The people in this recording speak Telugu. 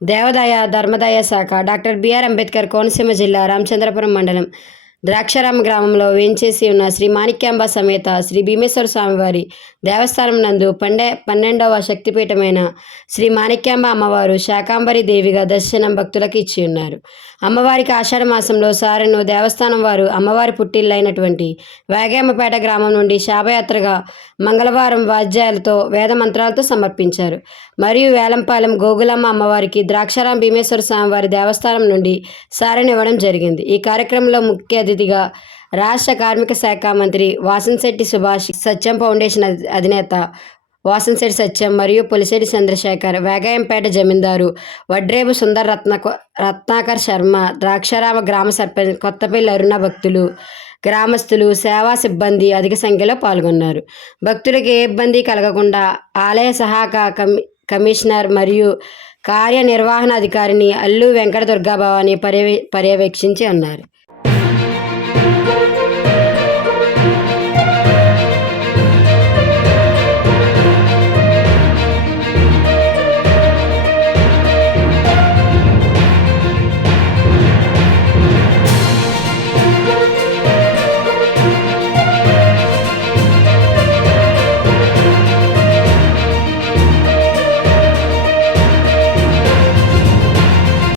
దేవాదాయ ధర్మాదాయ శాఖ డాక్టర్ బిఆర్ అంబేద్కర్ కోనసీమ జిల్లా రామచంద్రపురం మండలం ద్రాక్షారామ గ్రామంలో వేంచేసి ఉన్న శ్రీ మాణిక్యాంబ సమేత శ్రీ భీమేశ్వర స్వామివారి దేవస్థానం నందు 12వ శక్తిపీఠమైన శ్రీ మాణిక్యాంబ అమ్మవారు శాకాంబరి దేవిగా దర్శనం భక్తులకు ఇచ్చి ఉన్నారు. అమ్మవారికి ఆషాఢ మాసంలో సారెను దేవస్థానం వారు అమ్మవారి పుట్టిల్లైనటువంటి వేగేమపేట గ్రామం నుండి శోభయాత్రగా మంగళవారం వాద్యాలతో వేద మంత్రాలతో సమర్పించారు. మరియు వేలంపాలెం గోగులమ్మ అమ్మవారికి ద్రాక్షారాం భీమేశ్వర స్వామివారి దేవస్థానం నుండి సారెనివ్వడం జరిగింది. ఈ కార్యక్రమంలో ముఖ్య అతిథిగా రాష్ట్ర కార్మిక శాఖ మంత్రి వాసంశెట్టి సుభాష్, సత్యం ఫౌండేషన్ అధినేత వాసంశెట్టి సత్యం మరియు పులిశెట్టి చంద్రశేఖర్, వేగాయంపేట జమీందారు వడ్రేపు సుందర్ రత్నాకర్ శర్మ, ద్రాక్షారామ గ్రామ సర్పంచ్ కొత్తపల్లి అరుణ, భక్తులు, గ్రామస్తులు, సేవా సిబ్బంది అధిక సంఖ్యలో పాల్గొన్నారు. భక్తులకు ఏ ఇబ్బంది కలగకుండా ఆలయ సహాయ కమిషనర్ మరియు కార్యనిర్వహణాధికారిని అల్లు వెంకట దుర్గాభవాని పర్యవేక్షించి ఉన్నారు.